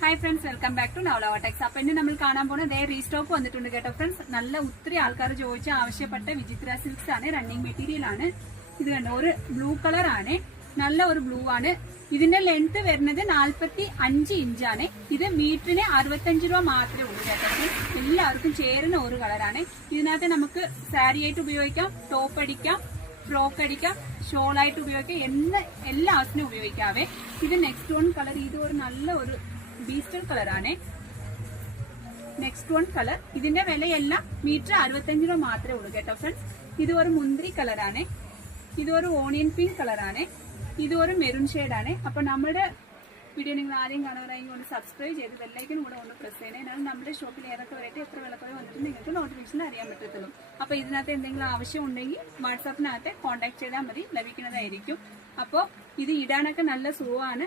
Hi friends, welcome back to Navla techs. അപ്പൊ ഇന്ന് നമ്മൾ കാണാൻ പോകുന്നത് റീസ്റ്റോക്ക് വന്നിട്ടുണ്ട് കേട്ടോ ഫ്രണ്ട്സ്. നല്ല ഒത്തിരി ആൾക്കാർ ചോദിച്ച് ആവശ്യപ്പെട്ട വിചിത്ര സിൽക്സ് ആണ്, റണ്ണിങ് മെറ്റീരിയൽ ആണ്. ഇത് കണ്ടോ, ഒരു ബ്ലൂ കളർ ആണ്, നല്ല ഒരു ബ്ലൂ ആണ്. ഇതിന്റെ ലെങ്ത് വരുന്നത് 45 ഇഞ്ചാണ്. ഇത് മീറ്ററിന് 65 രൂപ മാത്രമേ ഉള്ളൂ കേട്ടോ. എല്ലാവർക്കും ചേരുന്ന ഒരു കളറാണ്. ഇതിനകത്ത് നമുക്ക് സാരി ആയിട്ട് ഉപയോഗിക്കാം, ടോപ്പ് അടിക്കാം, ഫ്രോക്ക് അടിക്കാം, ഷോൾ ആയിട്ട് ഉപയോഗിക്കാം, എല്ലാ ആവശ്യത്തിനും ഉപയോഗിക്കാവേ. ഇത് നെക്സ്റ്റ് വൺ കളർ, ഇത് ഒരു നല്ല ഒരു ബീസ്റ്റർ കളർ ആണ്. നെക്സ്റ്റ് വൺ കളർ, ഇതിന്റെ വിലയെല്ലാം മീറ്റർ 65 രൂപ മാത്രമേ ഉള്ളൂ കേട്ടോ ഫ്രണ്ട്സ്. ഇത് ഒരു മുന്തിരി കളറാണ്, ഇത് ഒരു ഓണിയൻ പിങ്ക് കളറാണ്, ഇത് ഒരു മെറൂൺ ഷെയ്ഡാണ്. അപ്പൊ നമ്മുടെ വീഡിയോ നിങ്ങൾ ആദ്യം കാണുകയാണെങ്കിൽ ഒന്ന് സബ്സ്ക്രൈബ് ചെയ്ത് ബെല്ലൈക്കൻ കൂടെ ഒന്ന് പ്രസ് ചെയ്യണേ. എന്നാൽ നമ്മുടെ ഷോപ്പിൽ ഏതൊക്കെ വെറൈറ്റി എത്ര വിലക്കുറവ് വന്നിട്ട് നിങ്ങൾക്ക് നോട്ടിഫിക്കേഷൻ അറിയാൻ പറ്റത്തുള്ളൂ. അപ്പൊ ഇതിനകത്ത് എന്തെങ്കിലും ആവശ്യം ഉണ്ടെങ്കിൽ വാട്സാപ്പിനകത്ത് കോൺടാക്ട് ചെയ്താൽ മതി, ലഭിക്കുന്നതായിരിക്കും. അപ്പോൾ ഇത് ഇടാനൊക്കെ നല്ല സുഖമാണ്.